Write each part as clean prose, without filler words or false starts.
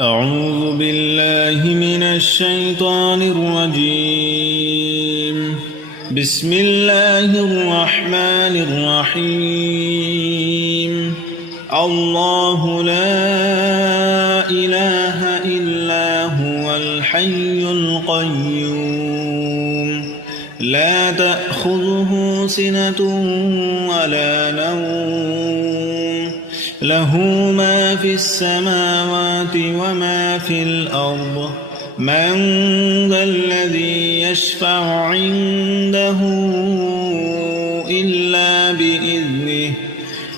أعوذ بالله من الشيطان الرجيم. بسم الله الرحمن الرحيم. الله لا إله إلا هو الحي القيوم لا تأخذه سنة ولا نوم له ما في السماوات وما في الأرض من ذا الذي يشفع عنده إلا بإذنه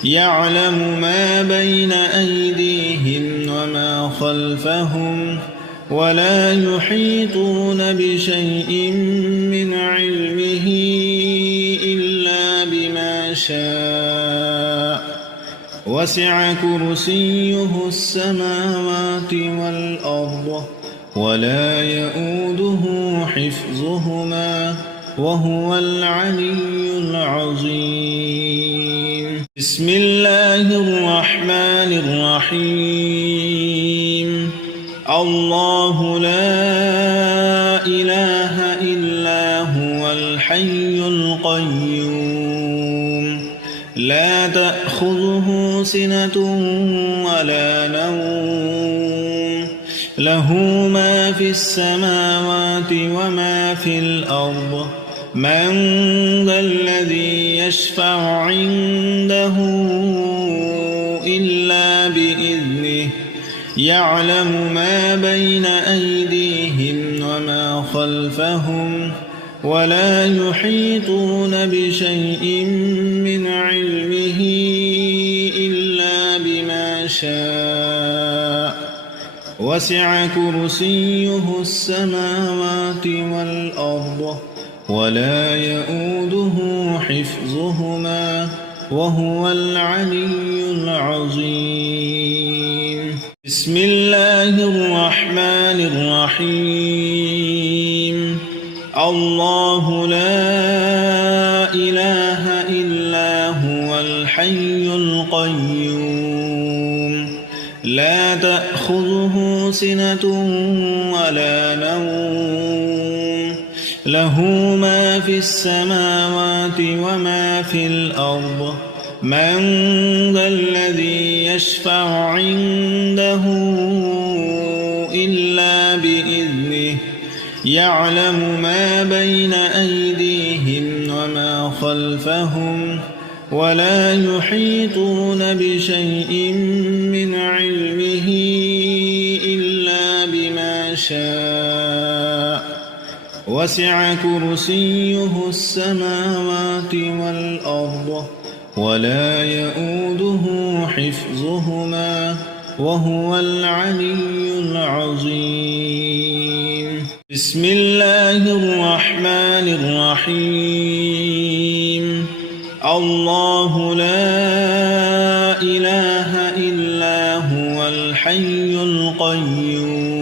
يعلم ما بين أيديهم وما خلفهم ولا يحيطون بشيء من علمه إلا بما شاء وسع كرسيه السماوات والأرض ولا يؤوده حفظهما وهو العلي العظيم. بسم الله الرحمن الرحيم. الله لا إله إلا هو الحي القيوم لا تأخذه سنة ولا نوم له ما في السماوات وما في الأرض من ذا الذي يشفع عنده إلا بإذنه يعلم ما بين أيديهم وما خلفهم ولا يحيطون بشيء من علمه إلا بما شاء وسع كرسيه السماوات والأرض ولا يؤوده حفظهما وهو العلي العظيم. بسم الله الرحمن الرحيم. الله لا إله إلا هو الحي القيوم لا تأخذه سنة ولا نوم له ما في السماوات وما في الأرض من ذا الذي يشفع عنده إلا بإذنه يعلم ما بين أيديهم وما خلفهم ولا يحيطون بشيء من علمه إلا بما شاء وسع كرسيه السماوات والأرض ولا يؤوده حفظهما وهو العلي العظيم. بسم الله الرحمن الرحيم. الله لا إله إلا هو الحي القيوم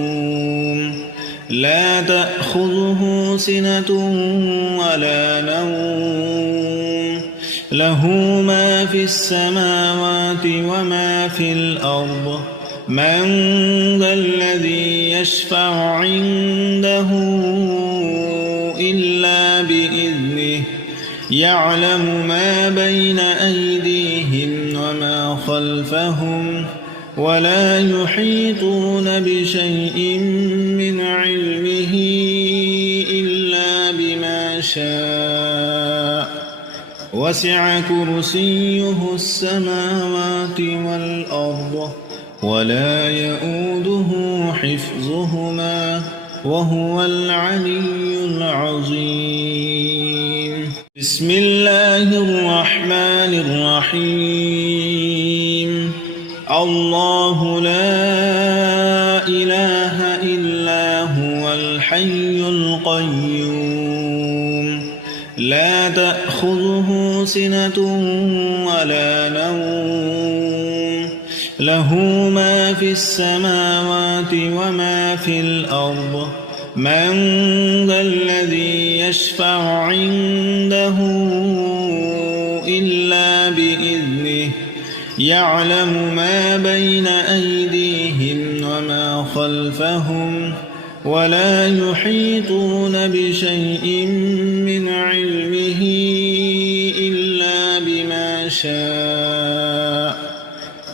لا تأخذه سنة ولا نوم له ما في السماوات وما في الأرض من ذا الذي يشفع عنده إلا بإذنه يعلم ما بين أيديهم وما خلفهم ولا يحيطون بشيء من علمه إلا بما شاء وسع كرسيه السماوات والأرض ولا يؤوده حفظهما وهو العلي العظيم. بسم الله الرحمن الرحيم. الله لا إله إلا هو الحي القيوم لا تأخذه سنة ولا نوم له ما في السماوات وما في الأرض من ذا الذي يشفع عنده إلا بإذنه يعلم ما بين أيديهم وما خلفهم ولا يحيطون بشيء من علمه إلا بما شاء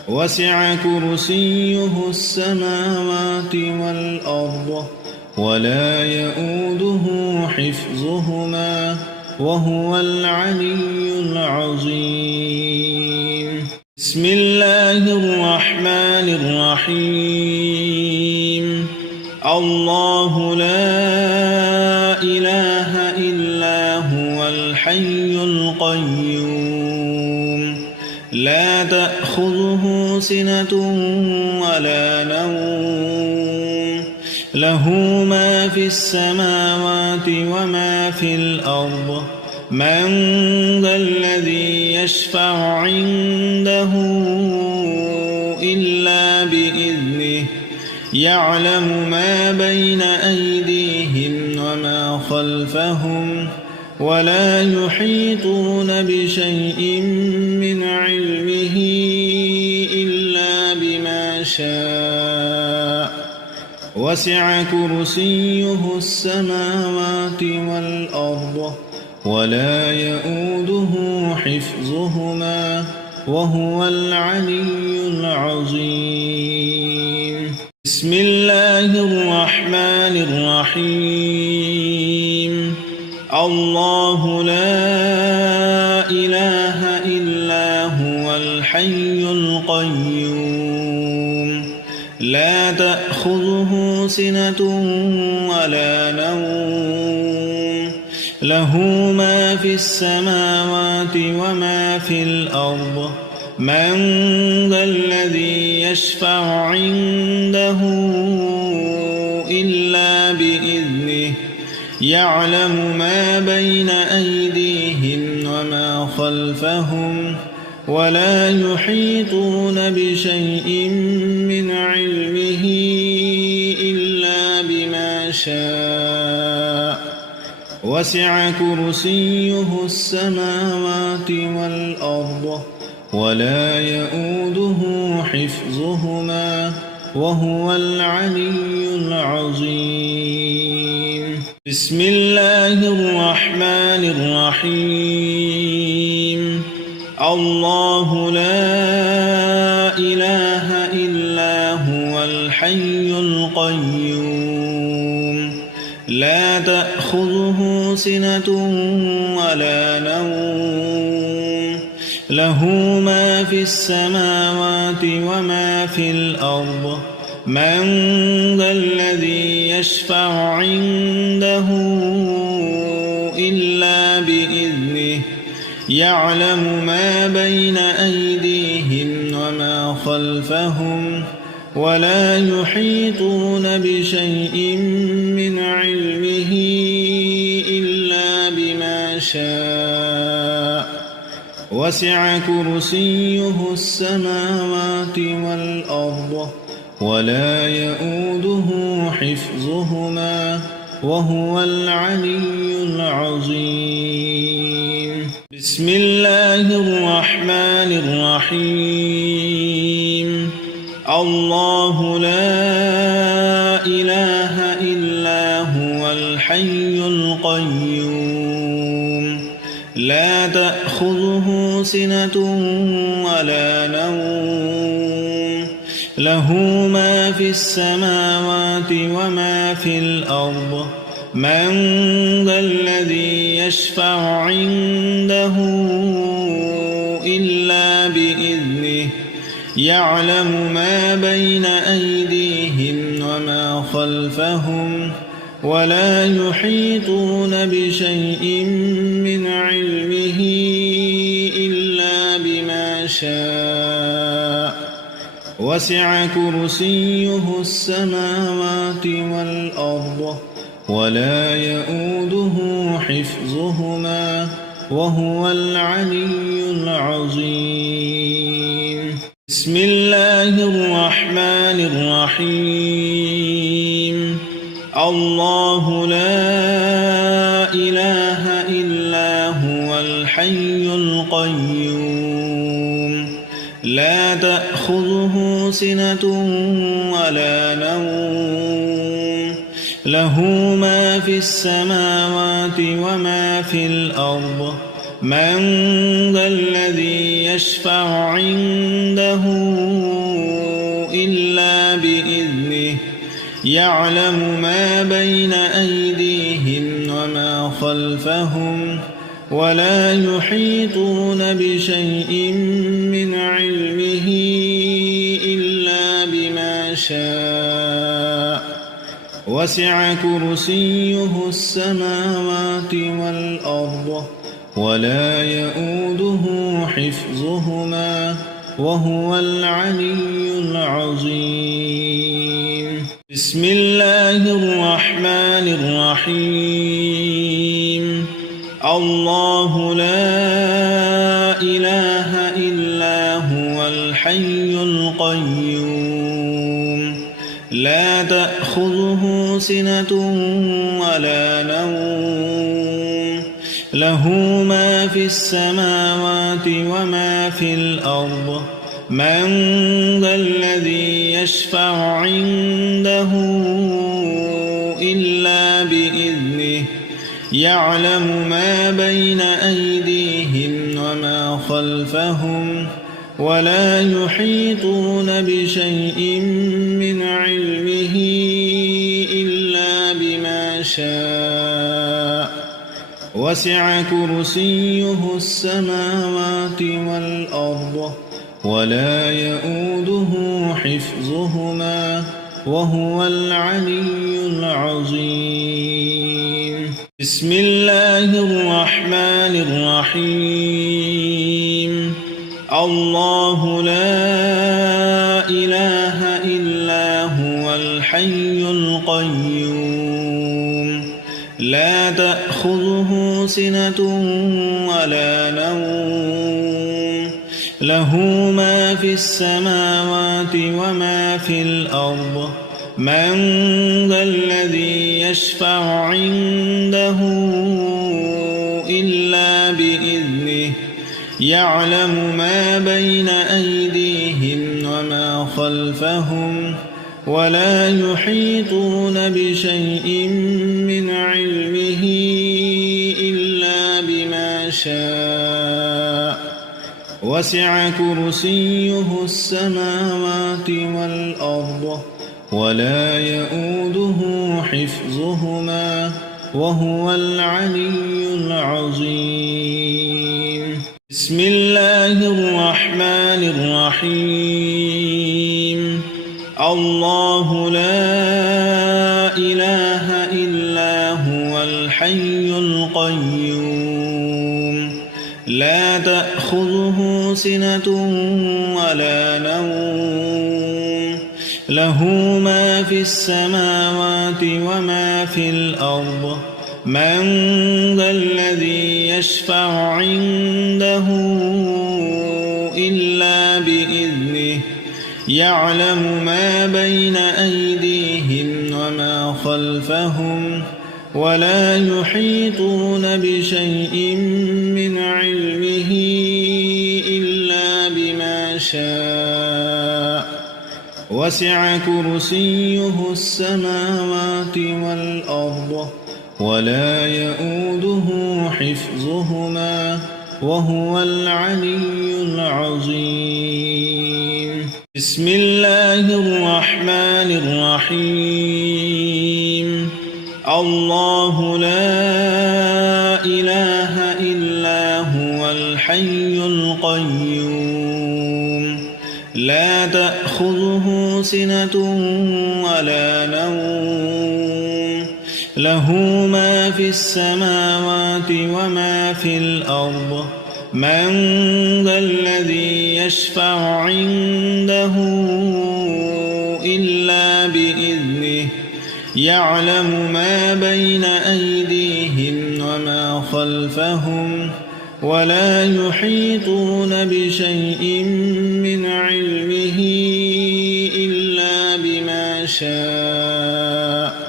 وسع كرسيه السماوات والأرض ولا يؤوده حفظهما وهو العلي العظيم. بسم الله الرحمن الرحيم. الله لا إله إلا هو الحي القيوم لا تأخذه سنة ولا نوم له ما في السماوات وما في الأرض من ذا الذي يشفع عنده إلا بإذنه يعلم ما بين أيديهم وما خلفهم ولا يحيطون بشيء من علمه إلا بما شاء وسع كرسيه السماوات والأرض ولا يؤوده حفظهما وهو العلي العظيم. بسم الله الرحمن الرحيم. الله لا إله إلا هو الحي القيوم لا تأخذه سنة ولا نوم له ما في السماوات وما في الأرض من ذا الذي يشفع عنده إلا بإذنه يعلم ما بين أيديهم وما خلفهم ولا يحيطون بشيء من علمه إلا بما شاء وسع كرسيه السماوات والأرض ولا يؤوده حفظهما وهو العلي العظيم. بسم الله الرحمن الرحيم. الله لا إله إلا هو الحي القيوم لا تأخذه سنة ولا نوم له ما في السماوات وما في الأرض من ذا الذي يشفع عنده إلا بإذنه يعلم ما بين أيديهم وما خلفهم ولا يحيطون بشيء من علمه إلا بما شاء وسع كرسيه السماوات والأرض ولا يؤوده حفظهما وهو العلي العظيم. بسم الله الرحمن الرحيم. الله لا إله إلا هو الحي القيوم لا تأخذه سنة ولا نوم له ما في السماوات وما في الأرض من ذا الذي يشفع عنده إلا بإذنه يعلم ما بين أيديهم وما خلفهم ولا يحيطون بشيء من علمه إلا بما شاء وسع كرسيه السماوات والأرض ولا يؤوده حفظهما وهو العلي العظيم. بسم الله الرحمن الرحيم. الله لا إله إلا هو الحي القيوم لا تأخذه سنة ولا نوم له ما في السماوات وما في الأرض من ذا الذي يشفع عنده إلا بإذنه يعلم ما بين أيديهم وما خلفهم ولا يحيطون بشيء من علمه إلا بما شاء وسع كرسيه السماوات والأرض ولا يؤوده حفظهما وهو العلي العظيم. بسم الله الرحمن الرحيم. الله لا إله إلا هو الحي القيوم لا تأخذه سنة ولا نوم له ما في السماوات وما في الأرض من ذا الذي يشفع عنده إلا بإذنه يعلم ما بين أيديهم وما خلفهم ولا يحيطون بشيء من علمه إلا بما شاء وسع كرسيه السماوات والأرض ولا يؤوده حفظهما وهو العلي العظيم. بسم الله الرحمن الرحيم. الله لا إله إلا هو الحي القيوم لا تأخذه سنة ولا نوم له ما في السماوات وما في الأرض من ذا الذي يشفع عنده إلا بإذنه يعلم ما بين أيديهم وما خلفهم ولا يحيطون بشيء من علمه إلا بما شاء وسع كرسيه السماوات والأرض ولا يؤوده حفظهما وهو العلي العظيم. بسم الله الرحمن الرحيم. الله لا إله إلا هو الحي القيوم لا تأخذه سنة ولا نوم له ما في السماوات وما في الأرض من ذا الذي يشفع عنده إلا بإذنه يعلم ما بين أيديهم وما خلفهم ولا يحيطون بشيء من علمه إلا بما شاء وسع كرسيه السماوات والأرض ولا يؤوده حفظهما وهو العلي العظيم. بسم الله الرحمن الرحيم. الله لا إله إلا هو الحي القيوم لا تأخذه سنة ولا نوم له ما في السماوات وما في الأرض من ذا الذي يشفع عنده إلا بإذنه يعلم ما بين أيديهم وما خلفهم ولا يحيطون بشيء من علمه إلا بما شاء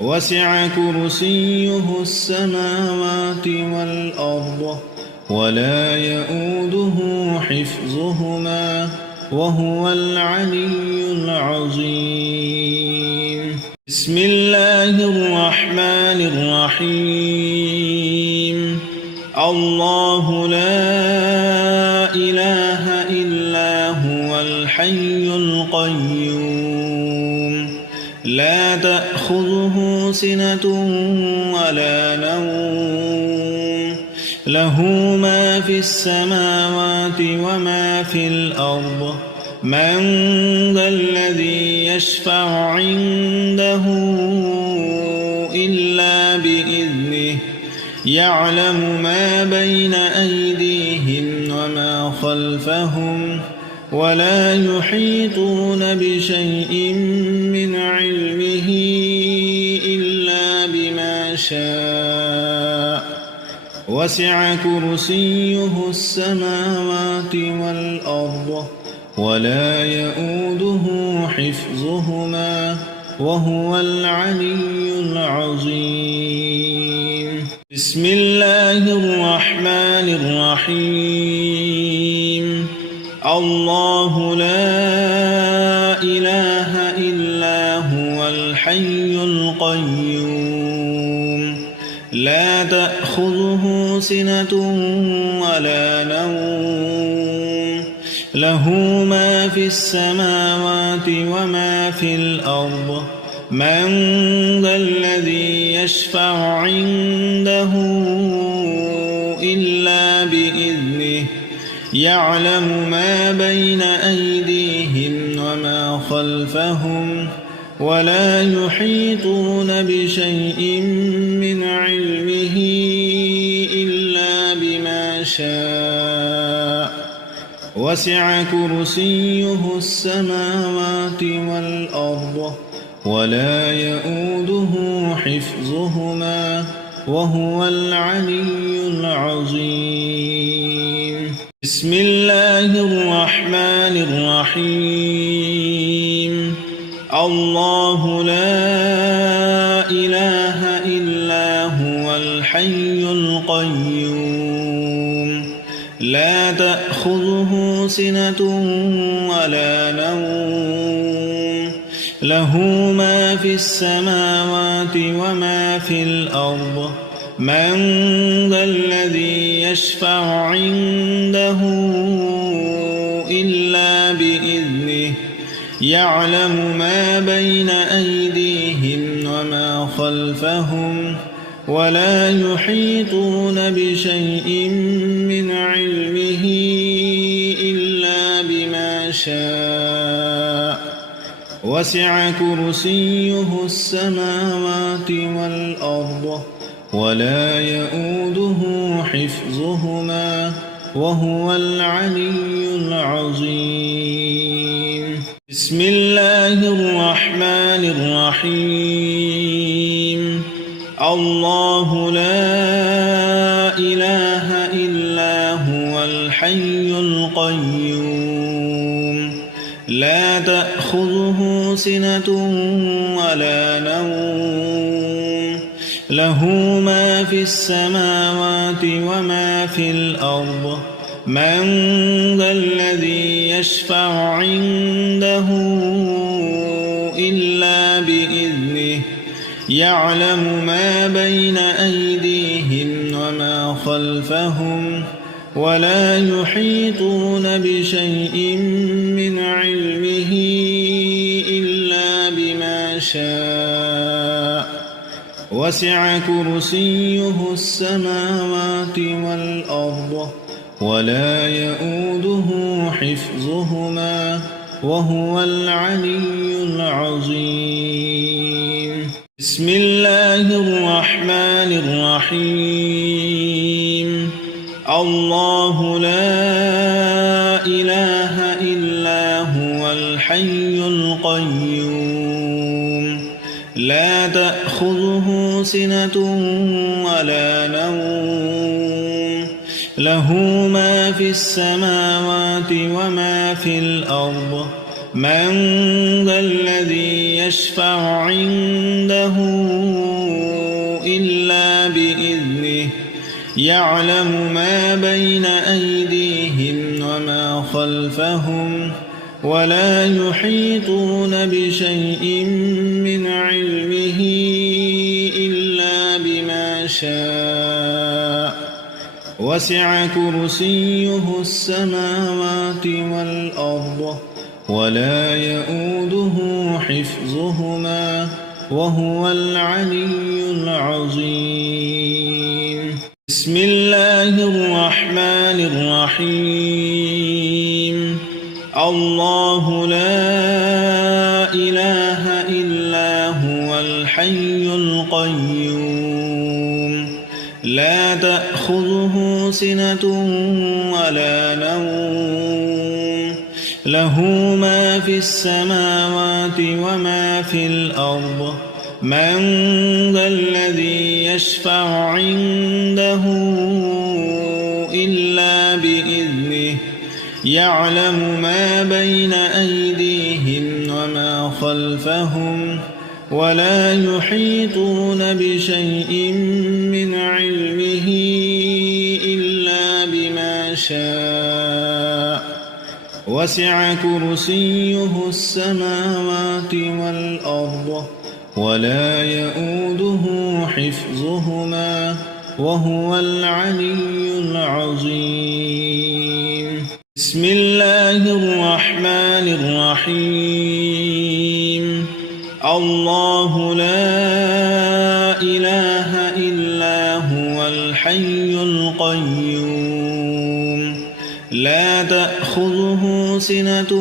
وسع كرسيه السماوات والأرض ولا يؤوده حفظهما وهو العلي العظيم. بسم الله الرحمن الرحيم الله لا إله إلا هو الحي القيوم لا تأخذه سنة ولا نوم له ما في السماوات وما في الأرض من ذا الذي يشفع عنده إلا بإذنه يعلم ما بين أيديهم وما خلفهم ولا يحيطون بشيء من علمه إلا بما شاء وسع كرسيه السماوات والأرض ولا يؤوده حفظهما وهو العلي العظيم بسم الله الرحمن الرحيم الله لا إله إلا هو الحي القيوم لا تأخذه سنة ولا نوم له ما في السماوات وما في الأرض من ذا الذي يشفع عنده إلا بإذنه يعلم ما بين أيديهم وما خلفهم ولا يحيطون بشيء من علمه إلا بما شاء وسع كرسيه السماوات والأرض ولا يؤوده حفظهما وهو العلي العظيم بسم الله الرحمن الرحيم الله لا إله إلا هو الحي القيوم لا تأخذه سنة ولا نوم له ما في السماوات وما في الأرض من ذا الذي يشفع عنده إلا بإذنه يعلم ما بين أيديهم وما خلفهم ولا يحيطون بشيء من علمه إلا بما شاء وسع كرسيه السماوات والأرض ولا يؤوده حفظهما وهو العلي العظيم بسم الله الرحمن الرحيم الله لا إله إلا هو الحي القيوم لا تأخذه سنة ولا نوم له ما في السماوات وما في الأرض من ذا الذي يشفع عنده إلا بإذنه يعلم ما بين أيديهم وما خلفهم ولا يحيطون بشيء من علمه إلا بما شاء وسع كرسيه السماوات والأرض ولا يؤوده حفظهما وهو العلي العظيم بسم الله الرحمن الرحيم الله لا إله إلا هو الحي القيوم لا تأخذه سنة ولا نوم له ما في السماوات وما في الأرض من ذا الذي يشفع عنده إلا بإذنه يعلم ما بين أيديهم وما خلفهم ولا يحيطون بشيء من علمه وسع كرسيه السماوات والأرض ولا يؤوده حفظهما وهو العلي العظيم بسم الله الرحمن الرحيم الله لا إله إلا هو الحي القيوم لا تأخذه سنة ولا نوم له ما في السماوات وما في الأرض من ذا الذي يشفع عنده إلا بإذنه يعلم ما بين أيديهم وما خلفهم ولا يحيطون بشيء من علمه إلا بما شاء وسع كرسيه السماوات والأرض ولا يؤوده حفظهما وهو العلي العظيم بسم الله الرحمن الرحيم الله لا إله إلا هو الحي القيوم لا تأخذه سنة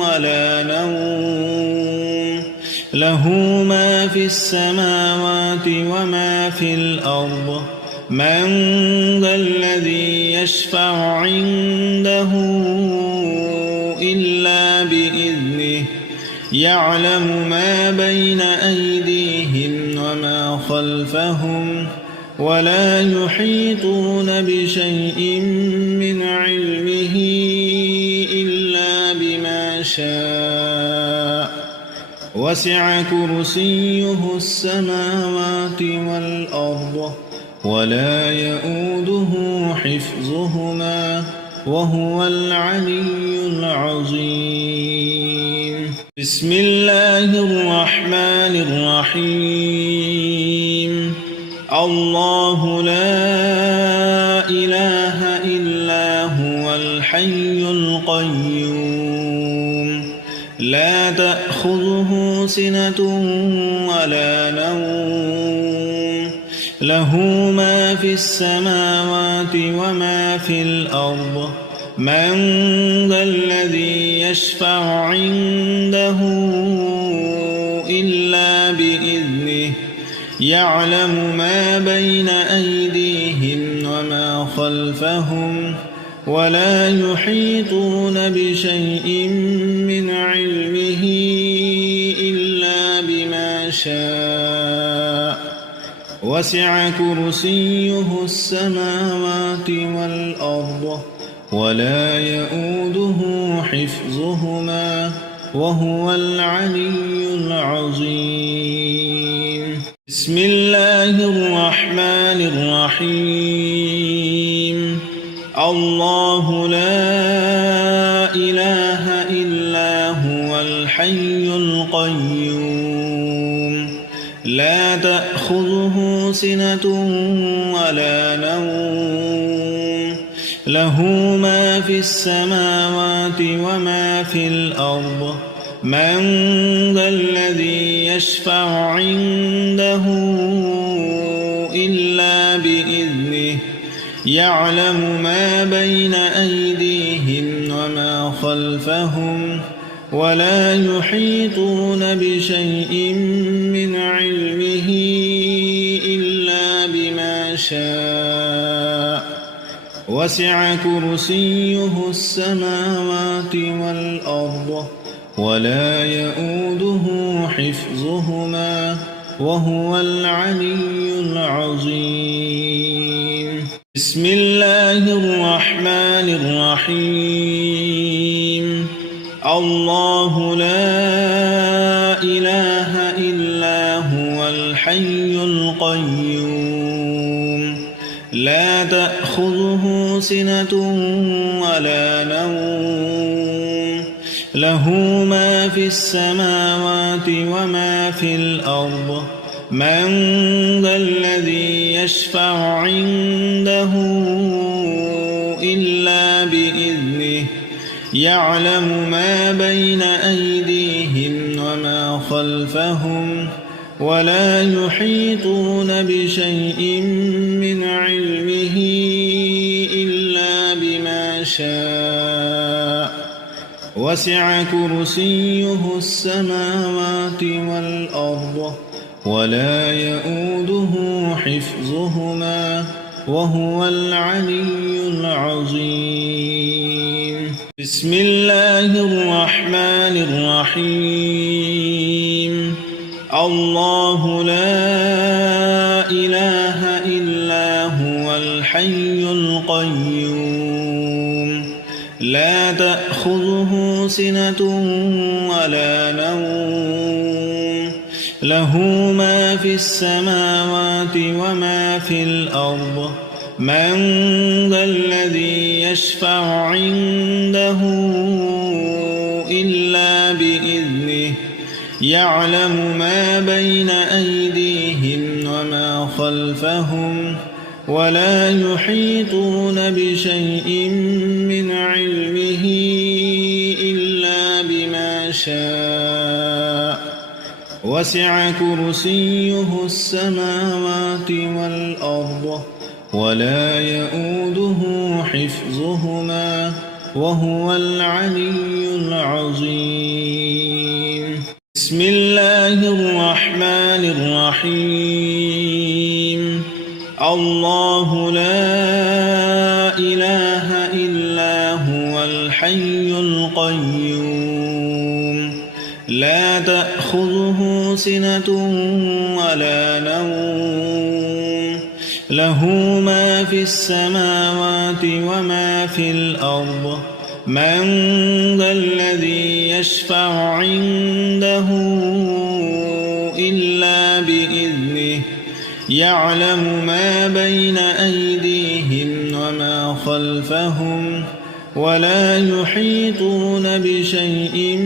ولا نوم له ما في السماوات وما في الأرض من ذا الذي يشفع عنده إلا بإذنه يعلم ما بين أيديهم وما خلفهم ولا يحيطون بشيء من علمه إلا بما شاء وسع كرسيه السماوات والأرض ولا يؤوده حفظهما وهو العلي العظيم بسم الله الرحمن الرحيم الله لا إله إلا هو الحي القيوم لا تأخذه سنة ولا نوم له ما في السماوات وما في الأرض من ذا الذي يشفع عنده إلا بإذنه يعلم ما بين أيديهم وما خلفهم ولا يحيطون بشيء من علمه إلا بما شاء وسع كرسيه السماوات والأرض ولا يؤوده حفظهما وهو العلي العظيم بسم الله الرحمن الرحيم الله لا إله إلا هو الحي القيوم لا تأخذه سنة ولا نوم له ما في السماوات وما في الأرض من ذا الذي يشفع عنده إلا بإذنه يعلم ما بين أيديهم وما خلفهم ولا يحيطون بشيء من علمه إلا بما شاء وسع كرسيه السماوات والأرض ولا يؤوده حفظهما وهو العلي العظيم بسم الله الرحمن الرحيم الله لا إله إلا هو الحي القيوم لا تأخذه سنة ولا نوم له ما في السماوات وما في الأرض من ذا الذي يشفع عنده إلا بإذنه يعلم ما بين أيديهم وما خلفهم ولا يحيطون بشيء من علمه إلا بما شاء وسع كرسيه السماوات والأرض ولا يؤوده حفظهما وهو العلي العظيم. بسم الله الرحمن الرحيم. الله لا إله إلا هو الحي القيوم لا تأخذه سنة ولا نوم له ما في السماوات وما في الأرض من ذا الذي يشفع عنده إلا بإذنه يعلم ما بين أيديهم وما خلفهم ولا يحيطون بشيء من علمه إلا بما شاء وسع كرسيه السماوات والأرض ولا يؤوده حفظهما وهو العلي العظيم. بسم الله الرحمن الرحيم. الله لا إله إلا هو الحي القيوم لا تأخذه سنة ولا نوم له ما في السماوات وما في الأرض من ذا الذي يشفع عنده إلا بإذنه يعلم ما بين أيديهم وما خلفهم ولا يحيطون بشيء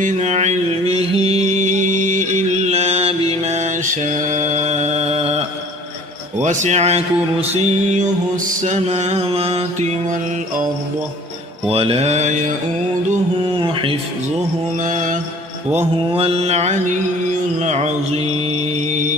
من علمه إلا بما شاء وسع كرسيه السماوات والأرض ولا يؤوده حفظهما وهو العلي العظيم.